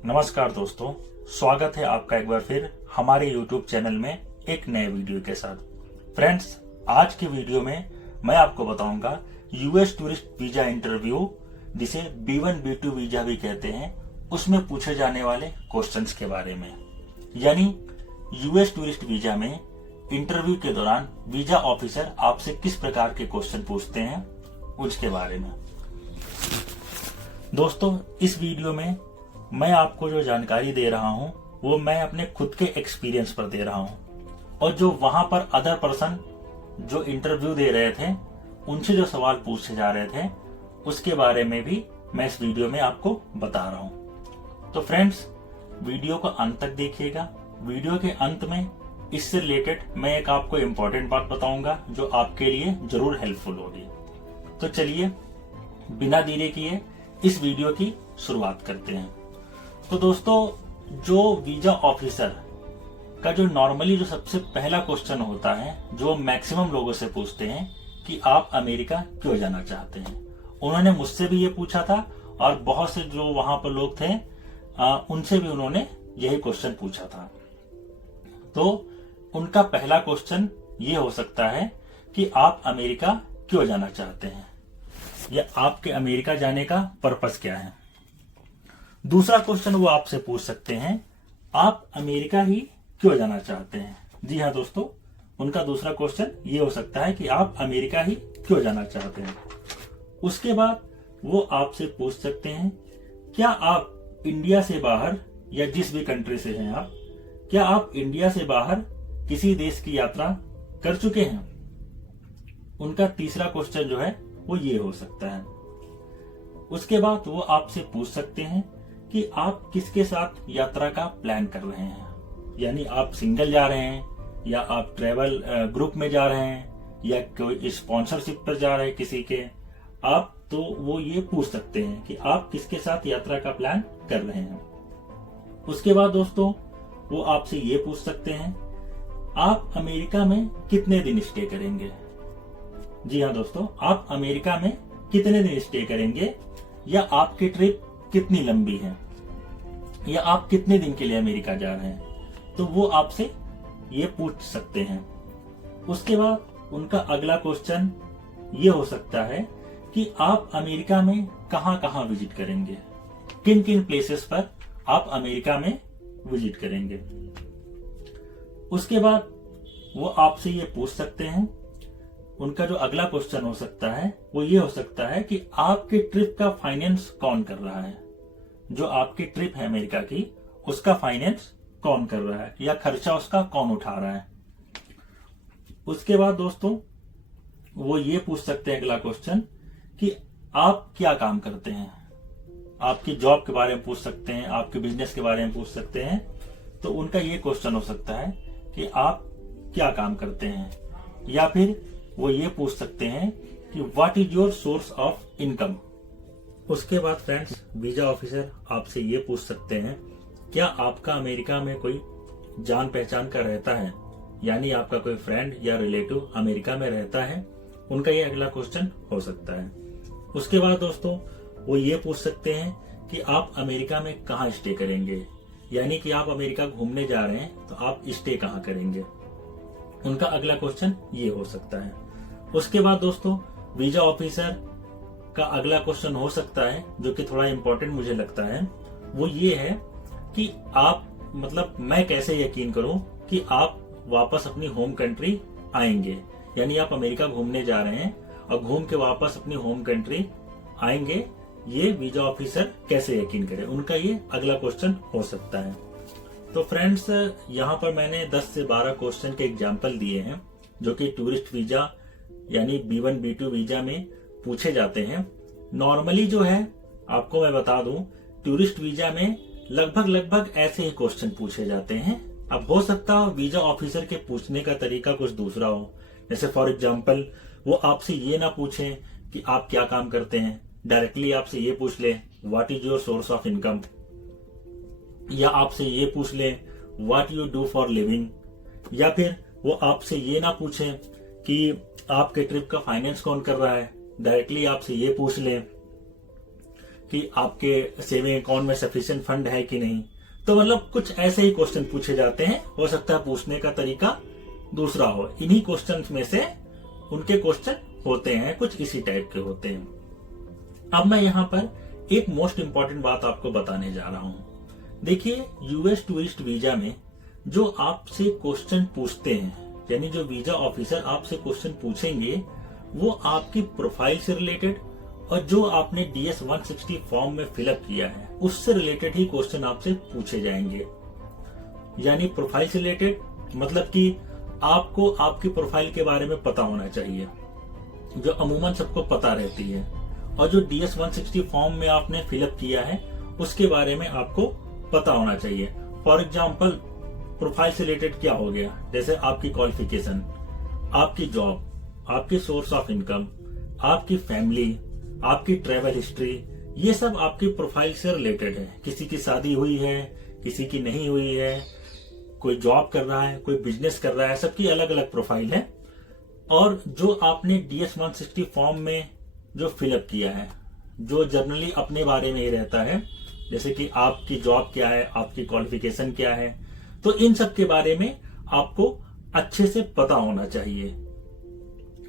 नमस्कार दोस्तों, स्वागत है आपका एक बार फिर हमारे YouTube चैनल में एक नए वीडियो के साथ। फ्रेंड्स, आज की वीडियो में मैं आपको बताऊंगा यूएस टूरिस्ट वीजा इंटरव्यू, जिसे B1 B2 वीजा भी कहते हैं, उसमें पूछे जाने वाले क्वेश्चंस के बारे में। यानी यूएस टूरिस्ट वीजा में इंटरव्यू के दौरान वीजा ऑफिसर आपसे किस प्रकार के क्वेश्चन पूछते हैं उसके बारे में। दोस्तों, इस वीडियो में मैं आपको जो जानकारी दे रहा हूं वो मैं अपने खुद के एक्सपीरियंस पर दे रहा हूं, और जो वहां पर अदर पर्सन जो इंटरव्यू दे रहे थे उनसे जो सवाल पूछे जा रहे थे उसके बारे में भी मैं इस वीडियो में आपको बता रहा हूं। तो फ्रेंड्स, वीडियो को अंत तक देखिएगा। वीडियो के अंत में इससे रिलेटेड मैं एक आपको इम्पोर्टेंट बात बताऊंगा जो आपके लिए जरूर हेल्पफुल होगी। तो चलिए बिना देरी किए इस वीडियो की शुरुआत करते हैं। तो दोस्तों, जो वीजा ऑफिसर का जो नॉर्मली जो सबसे पहला क्वेश्चन होता है, जो मैक्सिमम लोगों से पूछते हैं कि आप अमेरिका क्यों जाना चाहते हैं। उन्होंने मुझसे भी ये पूछा था और बहुत से जो वहां पर लोग थे उनसे भी उन्होंने यही क्वेश्चन पूछा था। तो उनका पहला क्वेश्चन ये हो सकता है कि आप अमेरिका क्यों जाना चाहते हैं, या आपके अमेरिका जाने का पर्पस क्या है। दूसरा क्वेश्चन वो आपसे पूछ सकते हैं, आप अमेरिका ही क्यों जाना चाहते हैं। जी हाँ दोस्तों, उनका दूसरा क्वेश्चन ये हो सकता है कि आप अमेरिका ही क्यों जाना चाहते हैं। उसके बाद वो आपसे पूछ सकते हैं, क्या आप इंडिया से बाहर, या जिस भी कंट्री से हैं आप, क्या आप इंडिया से बाहर किसी देश की यात्रा कर चुके हैं। उनका तीसरा क्वेश्चन जो है वो ये हो सकता है। उसके बाद वो आपसे पूछ सकते हैं कि आप किसके साथ यात्रा का प्लान कर रहे हैं। यानी आप सिंगल जा रहे हैं, या आप ट्रेवल ग्रुप में जा रहे हैं, या कोई स्पॉन्सरशिप पर जा रहे हैं किसी के आप। तो वो ये पूछ सकते हैं कि आप किसके साथ यात्रा का प्लान कर रहे हैं। उसके बाद दोस्तों, वो आपसे ये पूछ सकते हैं, आप अमेरिका में कितने दिन स्टे करेंगे। जी हाँ दोस्तों, आप अमेरिका में कितने दिन स्टे करेंगे, या आपकी ट्रिप कितनी लंबी है, या आप कितने दिन के लिए अमेरिका जा रहे हैं। तो वो आपसे ये पूछ सकते हैं। उसके बाद उनका अगला क्वेश्चन ये हो सकता है कि आप अमेरिका में कहां कहां विजिट करेंगे, किन किन प्लेसेस पर आप अमेरिका में विजिट करेंगे। उसके बाद वो आपसे ये पूछ सकते हैं, उनका जो अगला क्वेश्चन हो सकता है वो ये हो सकता है कि आपके ट्रिप का फाइनेंस कौन कर रहा है। जो आपकी ट्रिप है अमेरिका की, उसका फाइनेंस कौन कर रहा है, या खर्चा उसका कौन उठा रहा है। उसके बाद दोस्तों, वो ये पूछ सकते हैं अगला क्वेश्चन कि आप क्या काम करते हैं। आपकी जॉब के बारे में पूछ सकते हैं, आपके बिजनेस के बारे में पूछ सकते हैं। तो उनका ये क्वेश्चन हो सकता है कि आप क्या काम करते हैं, या फिर वो ये पूछ सकते हैं कि what is your source of income. उसके बाद फ्रेंड्स, वीजा ऑफिसर आपसे ये पूछ सकते हैं, क्या आपका अमेरिका में कोई जान पहचान का रहता है, यानी आपका कोई फ्रेंड या रिलेटिव अमेरिका में रहता है। उनका ये अगला क्वेश्चन हो सकता है। उसके बाद दोस्तों, वो ये पूछ सकते हैं कि आप अमेरिका में कहाँ स्टे करेंगे, यानी कि आप अमेरिका घूमने जा रहे हैं तो आप स्टे कहाँ करेंगे। उनका अगला क्वेश्चन ये हो सकता है। उसके बाद दोस्तों, वीजा ऑफिसर का अगला क्वेश्चन हो सकता है, जो कि थोड़ा इंपॉर्टेंट मुझे लगता है, वो ये है कि आप मैं कैसे यकीन करूं कि आप वापस अपनी होम कंट्री आएंगे। यानी आप अमेरिका घूमने जा रहे हैं और घूम के वापस अपनी होम कंट्री आएंगे, ये वीजा ऑफिसर कैसे यकीन करे। उनका ये अगला क्वेश्चन हो सकता है। तो फ्रेंड्स, यहाँ पर मैंने 10 से 12 क्वेश्चन के एग्जाम्पल दिए हैं जो कि टूरिस्ट वीजा यानी B1 B2 वीजा में पूछे जाते हैं। नॉर्मली जो है, आपको मैं बता दूं, टूरिस्ट वीजा में लगभग ऐसे ही क्वेश्चन पूछे जाते हैं। अब हो सकता हो वीजा ऑफिसर के पूछने का तरीका कुछ दूसरा हो। जैसे फॉर एग्जाम्पल, वो आपसे ये ना पूछे कि आप क्या काम करते हैं, डायरेक्टली आपसे ये पूछ ले what is your source of income, या आपसे ये पूछ ले what you do for living, या फिर वो आपसे ये ना पूछे कि आपके ट्रिप का फाइनेंस कौन कर रहा है, डायरेक्टली आपसे ये पूछ ले। कि आपके सेविंग अकाउंट में सफिशिएंट फंड है कि नहीं। तो मतलब कुछ ऐसे ही क्वेश्चन पूछे जाते हैं। हो सकता है पूछने का तरीका दूसरा हो। इन्हीं क्वेश्चंस में से उनके क्वेश्चन होते हैं, कुछ इसी टाइप के होते हैं। अब मैं यहाँ पर एक मोस्ट इंपॉर्टेंट बात आपको बताने जा रहा हूं। देखिए, यूएस टूरिस्ट वीजा में जो आपसे क्वेश्चन पूछते हैं, यानी जो वीजा ऑफिसर आपसे क्वेश्चन पूछेंगे, वो आपकी प्रोफाइल से रिलेटेड और जो आपने DS 160 फॉर्म में फिलअप किया है उससे रिलेटेड ही क्वेश्चन आपसे पूछे जाएंगे। यानी प्रोफाइल से रिलेटेड मतलब कि आपको आपकी प्रोफाइल के बारे में पता होना चाहिए, जो अमूमन सबको पता रहती है। और जो DS 160 फॉर्म में आपने फिलअप किया है उसके बारे में आपको पता होना चाहिए। फॉर एग्जाम्पल, प्रोफाइल से रिलेटेड क्या हो गया, जैसे आपकी क्वालिफिकेशन, आपकी जॉब, आपकी सोर्स ऑफ इनकम, आपकी फैमिली, आपकी ट्रेवल हिस्ट्री, ये सब आपकी प्रोफाइल से रिलेटेड है। किसी की शादी हुई है, किसी की नहीं हुई है, कोई जॉब कर रहा है, कोई बिजनेस कर रहा है, सबकी अलग अलग प्रोफाइल है। और जो आपने DS 160 फॉर्म में जो फिलअप किया है, जो जनरली अपने बारे में ही रहता है, जैसे कि आपकी जॉब क्या है, आपकी क्वालिफिकेशन क्या है, तो इन सब के बारे में आपको अच्छे से पता होना चाहिए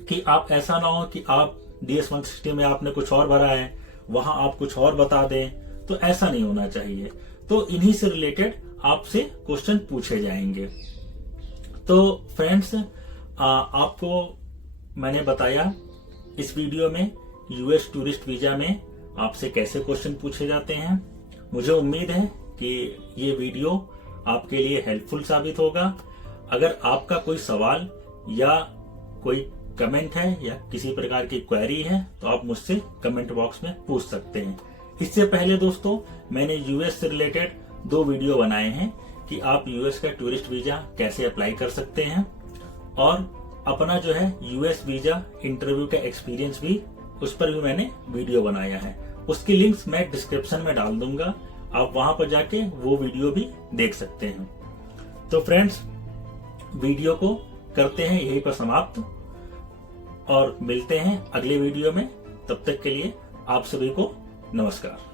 कि आप ऐसा ना हो कि आप DS 160 में आपने कुछ और भरा है, वहां आप कुछ और बता दें, तो ऐसा नहीं होना चाहिए। तो इन्हीं से रिलेटेड आपसे क्वेश्चन पूछे जाएंगे। तो फ्रेंड्स, आपको मैंने बताया इस वीडियो में यूएस टूरिस्ट वीजा में आपसे कैसे क्वेश्चन पूछे जाते हैं। मुझे उम्मीद है कि ये वीडियो आपके लिए हेल्पफुल साबित होगा। अगर आपका कोई सवाल या कोई कमेंट है या किसी प्रकार की क्वेरी है तो आप मुझसे कमेंट बॉक्स में पूछ सकते हैं। इससे पहले दोस्तों, मैंने यूएस से रिलेटेड 2 वीडियो बनाए हैं कि आप यूएस का टूरिस्ट वीजा कैसे अप्लाई कर सकते हैं, और अपना जो है यूएस वीजा इंटरव्यू का एक्सपीरियंस भी, उस पर भी मैंने वीडियो बनाया है। उसकी लिंक्स मैं डिस्क्रिप्शन में डाल दूंगा, आप वहां पर जाके वो वीडियो भी देख सकते हैं। तो फ्रेंड्स, वीडियो को करते हैं यहीं पर समाप्त और मिलते हैं अगले वीडियो में। तब तक के लिए आप सभी को नमस्कार।